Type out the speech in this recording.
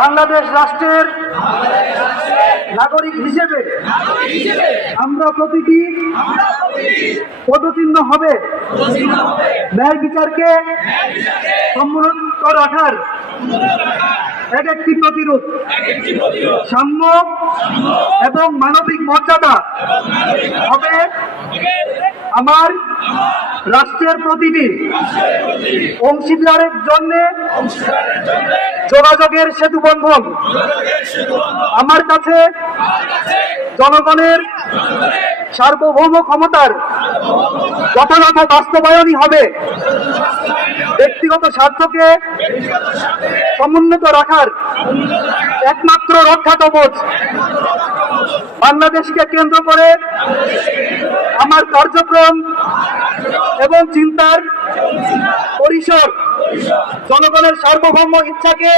বাংলাদেশ রাষ্ট্রের নাগরিক হিসেবে আমরা প্রতিটি পদচিহ্ন হবে ন্যায় বিচারকে সমুন্নত রাখার এক একটি প্রতিরোধ, সাম্য এবং মানবিক মর্যাদা হবে আমার রাষ্ট্রের প্রতিটি অংশীদারের জন্য যোগাযোগের সেতু বন্ধন। আমার কাছে জনগণের সার্বভৌম ক্ষমতার যথাযথ বাস্তবায়নই হবে ব্যক্তিগত স্বার্থকে সমুন্নত রাখার একমাত্র রক্ষা কবচ। বাংলাদেশকে কেন্দ্র করে আমার কার্যক্রম এবং চিন্তার পরিসর জনগণের সার্বভৌম ইচ্ছাকে